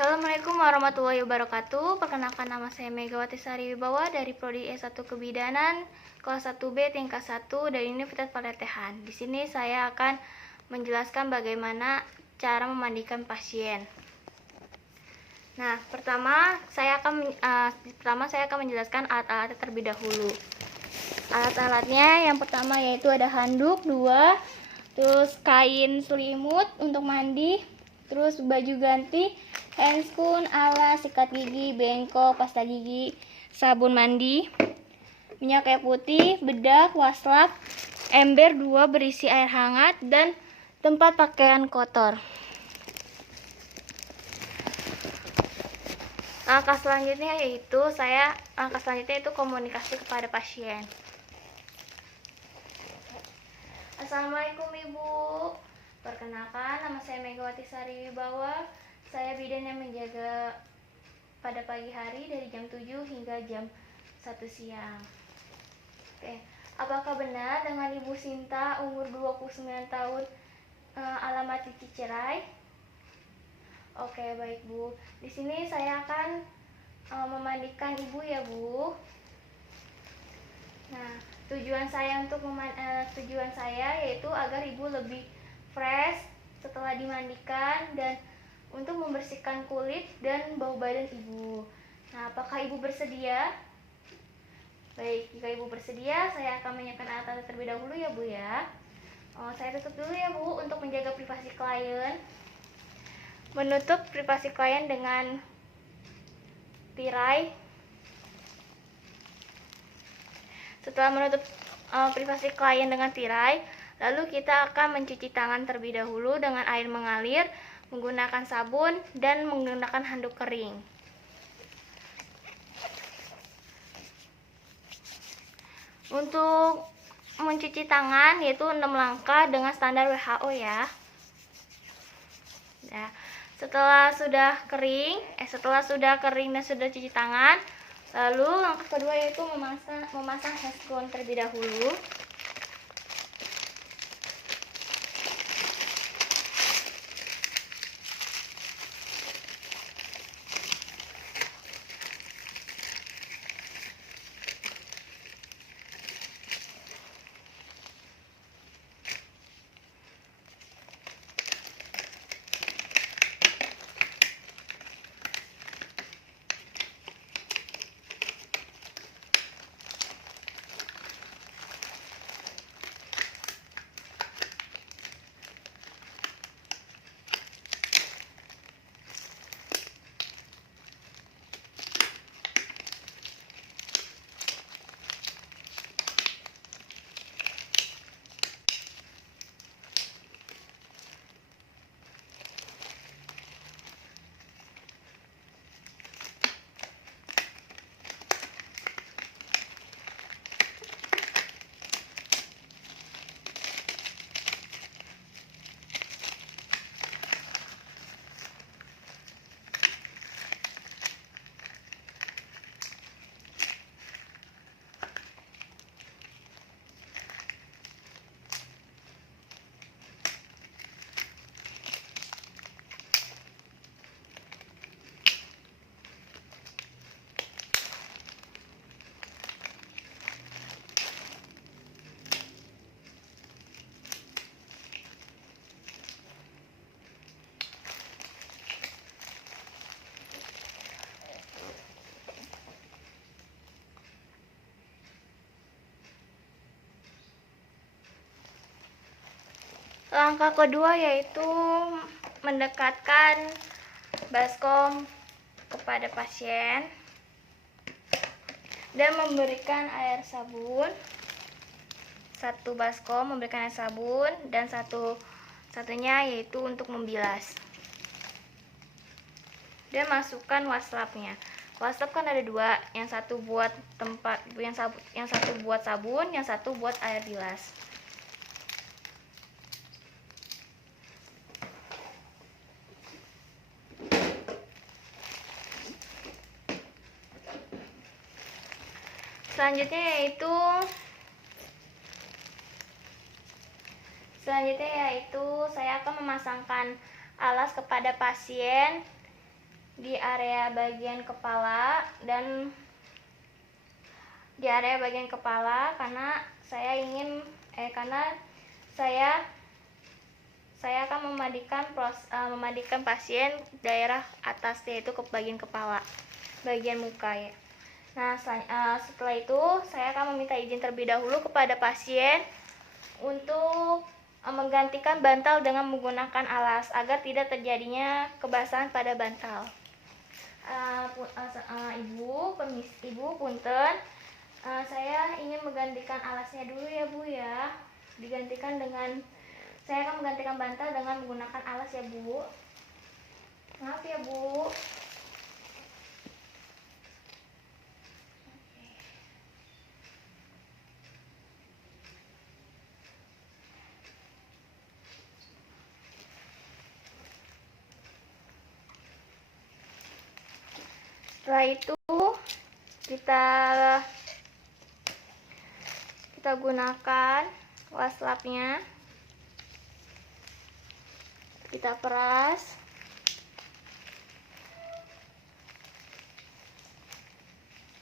Assalamualaikum warahmatullahi wabarakatuh. Perkenalkan, nama saya Megawati Sari Wibawa dari Prodi S1 Kebidanan kelas 1B tingkat 1 dari Universitas Palatehan. Di sini saya akan menjelaskan bagaimana cara memandikan pasien. Nah, pertama saya akan menjelaskan alat-alatnya terlebih dahulu. Alat-alatnya yang pertama yaitu ada handuk 2, terus kain selimut untuk mandi, terus baju ganti, handscoon, alas, sikat gigi, bengkok, pasta gigi, sabun mandi, minyak kayu putih, bedak, waslap, ember 2 berisi air hangat, dan tempat pakaian kotor. Langkah selanjutnya yaitu komunikasi kepada pasien. Assalamualaikum Ibu. Perkenalkan, nama saya Megawati Sari Wibawa. Saya bidan yang menjaga pada pagi hari dari jam 7 hingga jam 1 siang. Oke, apakah benar dengan Ibu Sinta, umur 29 tahun, alamat di Cicirai? Oke, baik Bu. Di sini saya akan memandikan Ibu ya Bu. Nah, tujuan saya yaitu agar Ibu lebih fresh setelah dimandikan dan untuk membersihkan kulit dan bau badan Ibu. Nah, apakah Ibu bersedia? Baik, jika Ibu bersedia, saya akan menyiapkan alat-alat terlebih dahulu ya Bu ya. Saya tutup dulu ya Bu untuk menjaga privasi klien. Menutup privasi klien dengan tirai. Setelah menutup privasi klien dengan tirai, lalu kita akan mencuci tangan terlebih dahulu dengan air mengalir, menggunakan sabun, dan menggunakan handuk kering. Untuk mencuci tangan yaitu 6 langkah dengan standar WHO ya. Nah, setelah sudah kering dan sudah cuci tangan, lalu langkah kedua yaitu memasang handscoon terlebih dahulu. Langkah kedua yaitu mendekatkan baskom kepada pasien dan memberikan air sabun. Satu baskom memberikan air sabun dan satunya yaitu untuk membilas. Dan masukkan waslapnya. Waslap kan ada 2, yang satu buat buat sabun, yang satu buat air bilas. Selanjutnya yaitu saya akan memasangkan alas kepada pasien di area bagian kepala dan di area bagian kepala karena saya ingin karena saya akan memandikan pasien daerah atas, yaitu ke bagian kepala, bagian muka ya. Nah, setelah itu saya akan meminta izin terlebih dahulu kepada pasien untuk menggantikan bantal dengan menggunakan alas agar tidak terjadinya kebasahan pada bantal. Ibu punten, saya ingin menggantikan alasnya dulu ya Bu ya. Saya akan menggantikan bantal dengan menggunakan alas ya Bu. Maaf ya Bu. Setelah itu kita gunakan waslapnya, kita peras,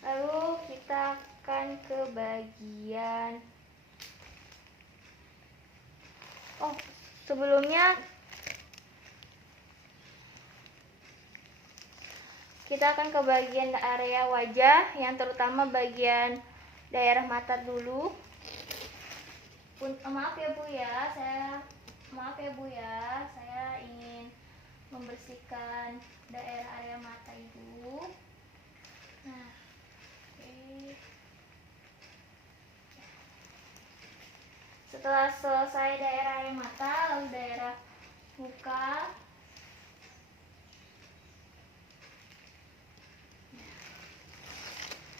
lalu kita akan ke bagian sebelumnya kita akan ke bagian area wajah, yang terutama bagian daerah mata dulu. Maaf ya Bu ya, saya ingin membersihkan daerah area mata Ibu. Nah, oke. Setelah selesai daerah area mata, lalu daerah muka.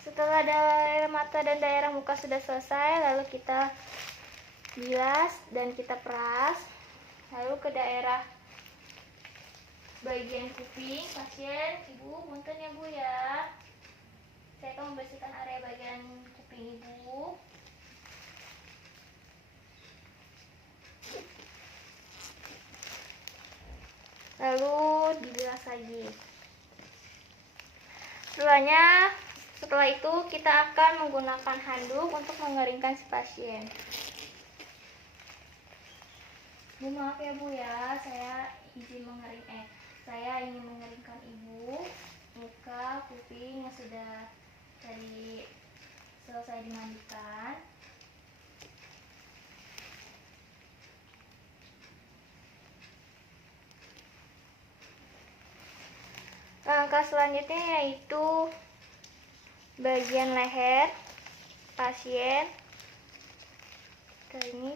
Setelah daerah mata dan daerah muka sudah selesai, lalu kita bilas dan kita peras. Lalu ke daerah bagian kuping pasien, Ibu, punten ya Bu ya. Saya akan membersihkan area bagian kuping Ibu. Lalu dibilas lagi. Setelah itu kita akan menggunakan handuk untuk mengeringkan si pasien. Bu, maaf ya Bu ya, saya ingin mengeringkan Ibu muka, kuping yang sudah tadi selesai dimandikan. Langkah selanjutnya yaitu bagian leher pasien. Ini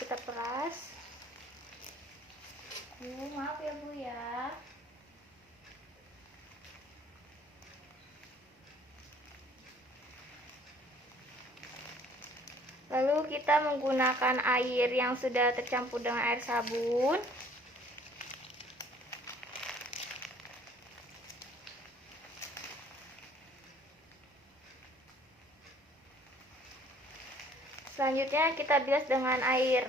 kita peras. Bu, maaf ya Bu ya. Lalu kita menggunakan air yang sudah tercampur dengan air sabun. Selanjutnya kita bilas dengan air.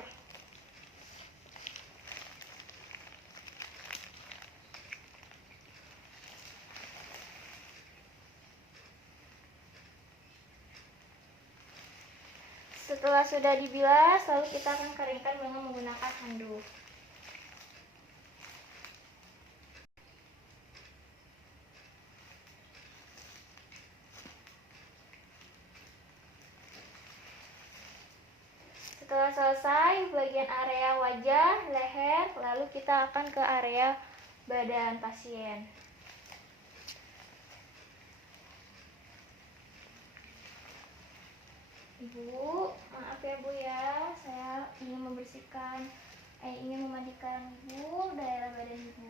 Setelah sudah dibilas, lalu kita akan keringkan dengan menggunakan handuk. Setelah selesai bagian area wajah, leher, lalu kita akan ke area badan pasien. Ibu, maaf ya Bu ya, saya ingin memandikan Ibu daerah badan Ibu.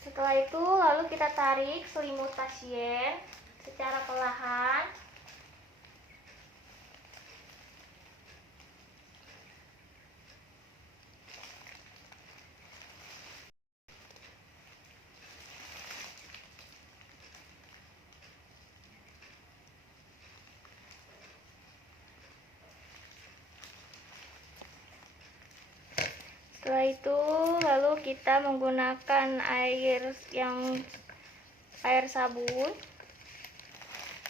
Setelah itu lalu kita tarik selimut pasien secara perlahan. Setelah itu lalu kita menggunakan air sabun,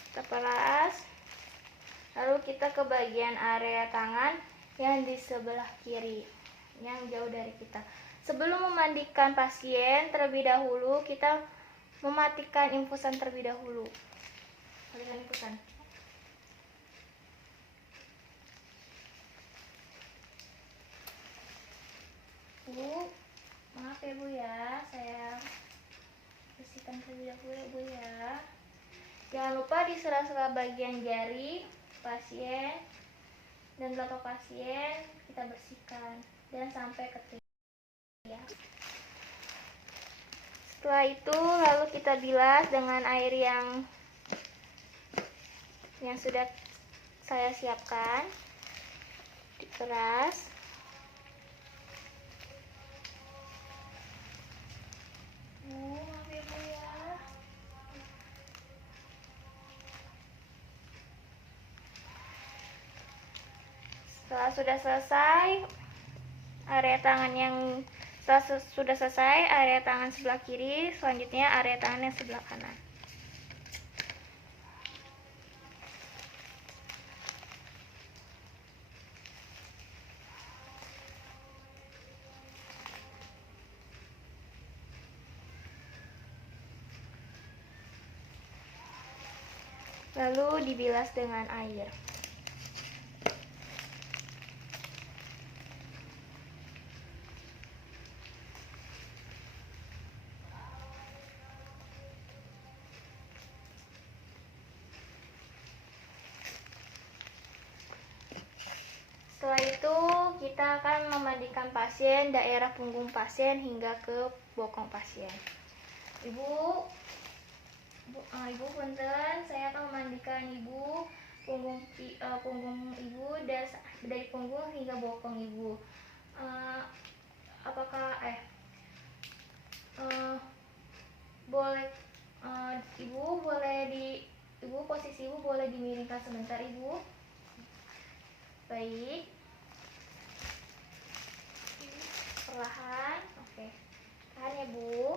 kita peras. Lalu kita ke bagian area tangan yang di sebelah kiri, yang jauh dari kita. Sebelum memandikan pasien terlebih dahulu, kita mematikan infusan terlebih dahulu. Matikan infusan. Bu, maaf ya Bu ya, saya bersihkan terlebih dahulu ya Bu ya. Jangan lupa di sela-sela bagian jari pasien dan telapak pasien kita bersihkan dan sampai ke telinga. Setelah itu lalu kita bilas dengan air yang sudah saya siapkan. Diperas. Maaf ya Bu ya. Setelah sudah selesai area tangan area tangan sebelah kiri, selanjutnya area tangan yang sebelah kanan. Lalu dibilas dengan air. Setelah itu kita akan memandikan pasien daerah punggung pasien hingga ke bokong pasien. Ibu punten, saya akan memandikan Ibu punggung Ibu dari punggung hingga bokong Ibu. Boleh posisi Ibu boleh dimiringkan sebentar Ibu. Baik. Perlahan. Oke. Tahan ya Bu.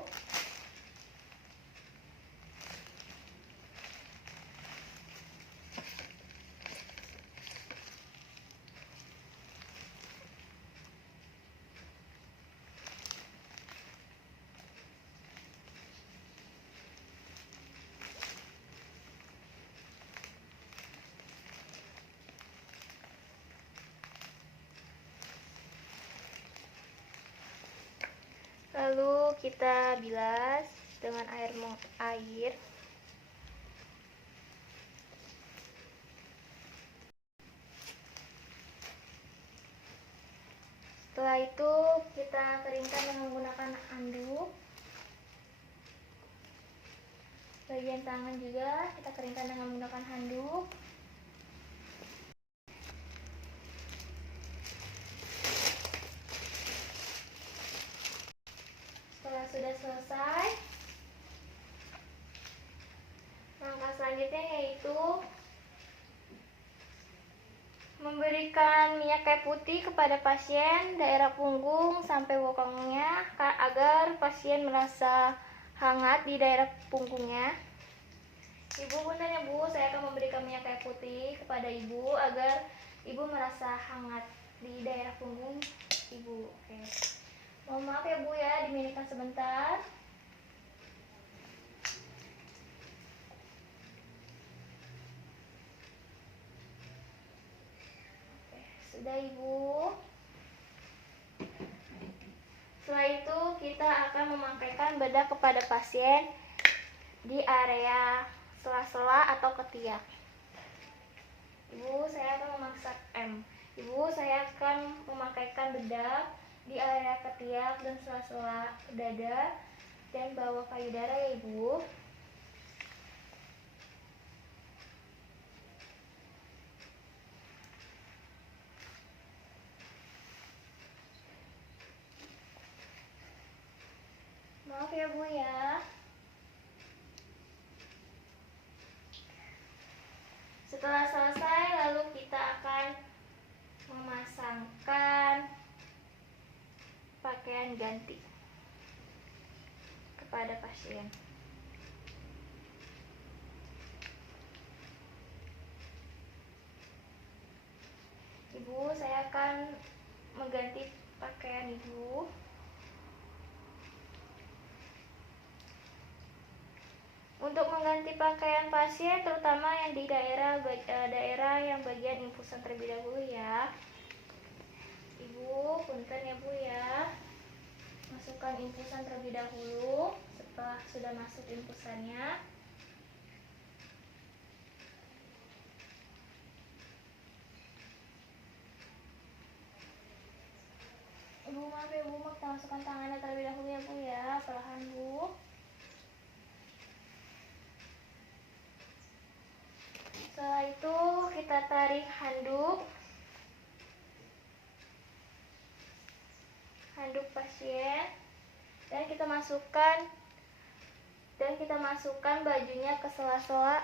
Lalu kita bilas dengan air. Setelah itu kita keringkan dengan menggunakan handuk. Bagian tangan juga kita keringkan dengan menggunakan handuk. Setelah sudah selesai, langkah selanjutnya yaitu memberikan minyak kayu putih kepada pasien daerah punggung sampai bokongnya agar pasien merasa hangat di daerah punggungnya. Ibu punten ya Bu, saya akan memberikan minyak kayu putih kepada Ibu agar Ibu merasa hangat di daerah punggung Ibu. Oke. Mohon maaf ya Bu ya, dimiringkan sebentar. Oke, sudah Ibu. Setelah itu kita akan memakaikan bedak kepada pasien di area sela-sela atau ketiak. Ibu, saya akan memakaikan bedak di area ketiak dan sela-sela dada dan bawah payudara ya Ibu. Maaf ya Bu ya. Setelah selesai lalu kita akan memasangkan pakaian ganti kepada pasien. Ibu, saya akan mengganti pakaian Ibu. Untuk mengganti pakaian pasien, terutama yang di daerah yang bagian infusan terlebih dahulu ya. Ibu, punten ya Bu ya. Masukkan infusan terlebih dahulu. Setelah sudah masuk infusannya, Ibu, maaf ya Bu, kita masukkan tangannya terlebih dahulu ya Bu ya. Perlahan Bu. Setelah itu kita tarik handuk pasien dan kita masukkan bajunya ke sela-sela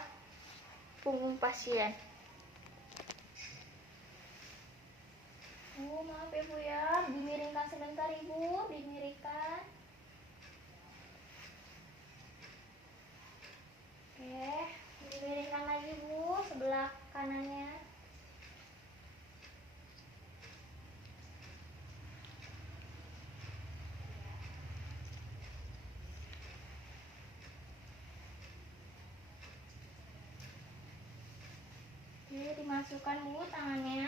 punggung pasien. Bu, maaf ya Bu ya, dimiringkan sebentar Ibu, dimiringkan. Oke, dimiringkan lagi Bu, sebelah kanannya. Oke, dimasukkan Bu tangannya.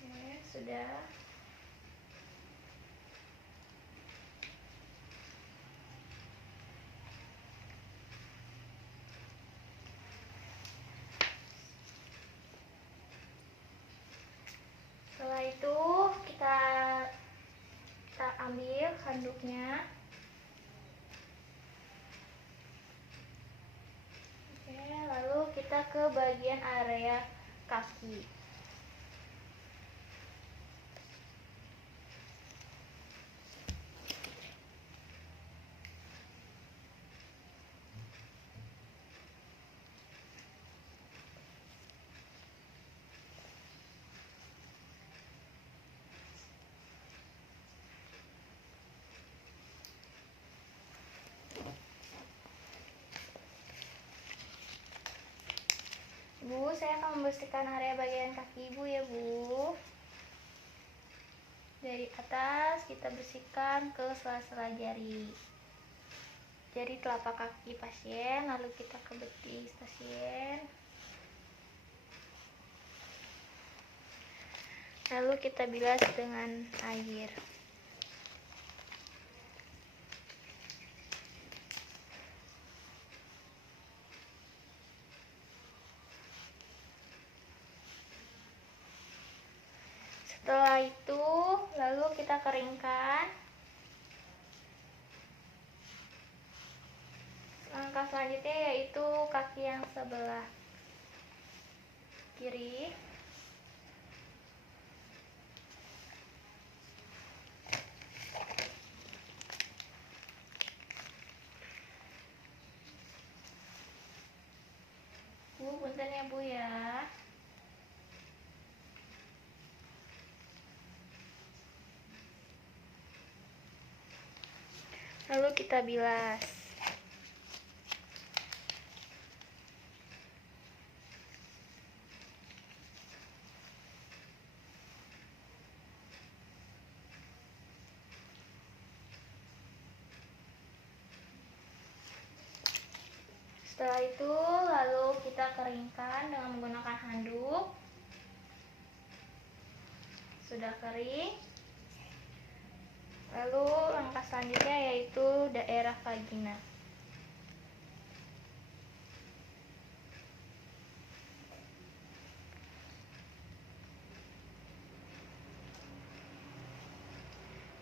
Oke, sudah. Setelah itu kita ambil handuknya. Oke, lalu kita ke bagian area kaki. Bu, saya akan membersihkan area bagian kaki Ibu ya Bu. Dari atas kita bersihkan ke sela-sela jari telapak kaki pasien, lalu kita ke betis pasien. Lalu kita bilas dengan air. Setelah itu, lalu kita keringkan. Langkah selanjutnya yaitu kaki yang sebelah kiri. Bu, punten ya Bu ya. Lalu kita bilas. Setelah itu lalu kita keringkan dengan menggunakan handuk. Sudah kering. Lalu langkah selanjutnya yaitu daerah vagina.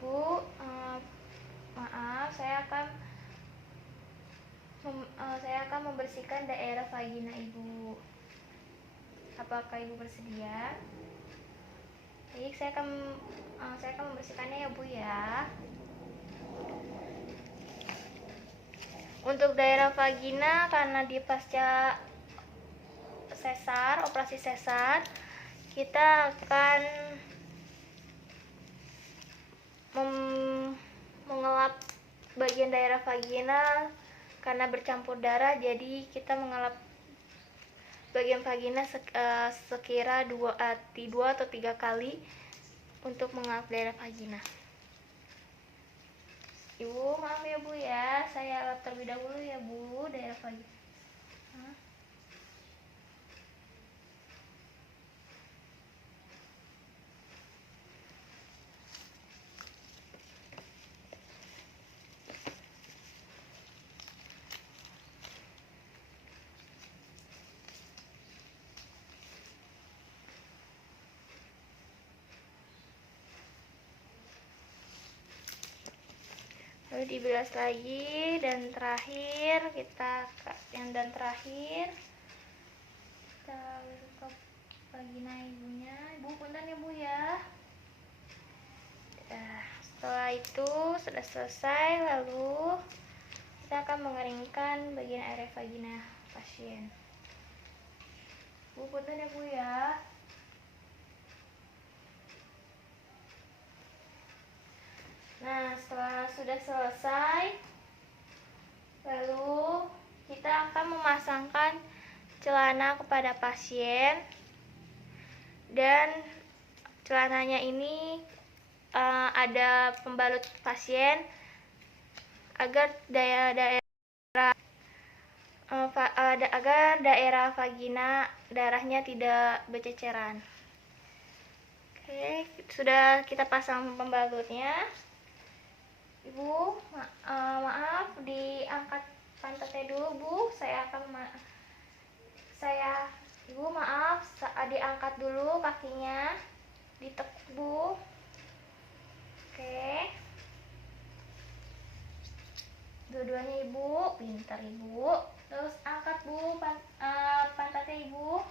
Bu, maaf, saya akan membersihkan daerah vagina Ibu. Apakah ibu bersedia? Baik, saya akan membersihkannya ya bu ya. Untuk daerah vagina, karena di pasca sesar, operasi sesar, kita akan mengelap bagian daerah vagina karena bercampur darah, jadi kita mengelap bagian vagina sekira 2 atau 3 kali untuk mengelap daerah vagina. Ibu, maaf ya bu ya, saya elap terlebih dahulu ya bu, daerah vagina. Lalu dibilas lagi, dan terakhir kita ke vagina ibunya. Ibu punten ya bu ya. Setelah itu sudah selesai, lalu kita akan mengeringkan bagian area vagina pasien. Bu punten ya bu ya. Nah, setelah sudah selesai, lalu kita akan memasangkan celana kepada pasien, dan celananya ini ada pembalut pasien agar daerah vagina darahnya tidak berceceran. Oke, sudah kita pasang pembalutnya. Ibu, maaf, diangkat pantatnya dulu bu. Ibu maaf, diangkat dulu kakinya, ditekuk bu. Oke, dua-duanya ibu, pintar ibu. Terus angkat bu pantatnya ibu.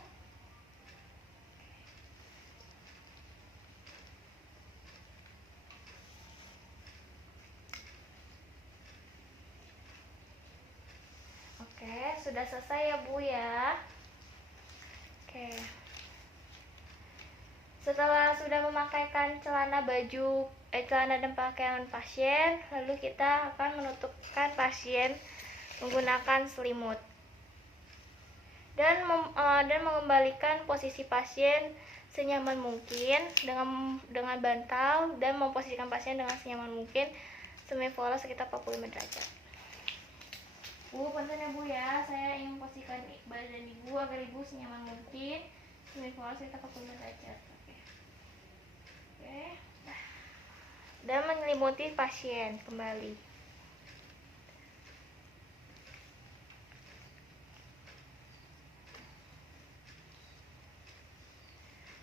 Oke, sudah selesai ya bu ya. Oke, setelah sudah memakaikan celana dan pakaian pasien, lalu kita akan menutupkan pasien menggunakan selimut dan mengembalikan posisi pasien senyaman mungkin dengan bantal, dan memposisikan pasien dengan senyaman mungkin semivolus sekitar 45 derajat. Bu, punten ya bu ya, saya ingin memposisikan badan ibu agar ibu senyaman mungkin semivolus sekitar 45 derajat. Oke. Dan menyelimuti pasien kembali.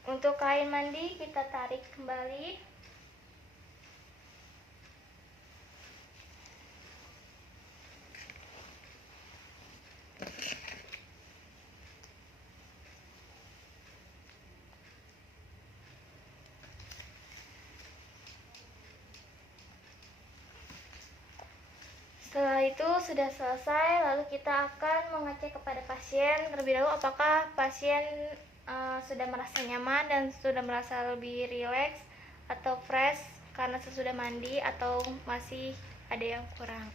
Untuk kain mandi kita tarik kembali. Setelah itu sudah selesai, lalu kita akan mengecek kepada pasien terlebih dahulu apakah pasien sudah merasa nyaman dan sudah merasa lebih rileks atau fresh karena sesudah mandi, atau masih ada yang kurang.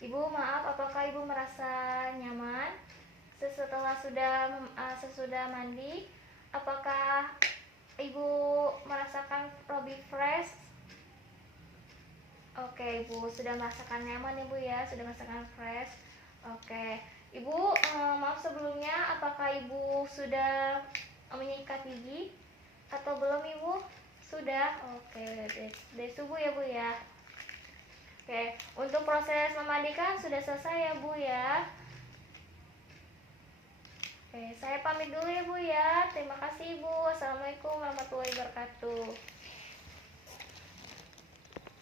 Ibu maaf, apakah ibu merasa nyaman sesudah mandi? Apakah ibu merasakan lebih fresh? Oke, ibu sudah merasakan nyaman ibu ya, sudah merasakan fresh. Oke, ibu, maaf sebelumnya, apakah ibu sudah menyikat gigi atau belum ibu? Sudah. Oke, dari subuh ya bu ya. Oke, untuk proses memandikan sudah selesai ya bu ya. Oke, saya pamit dulu ya bu ya. Terima kasih ibu. Assalamualaikum.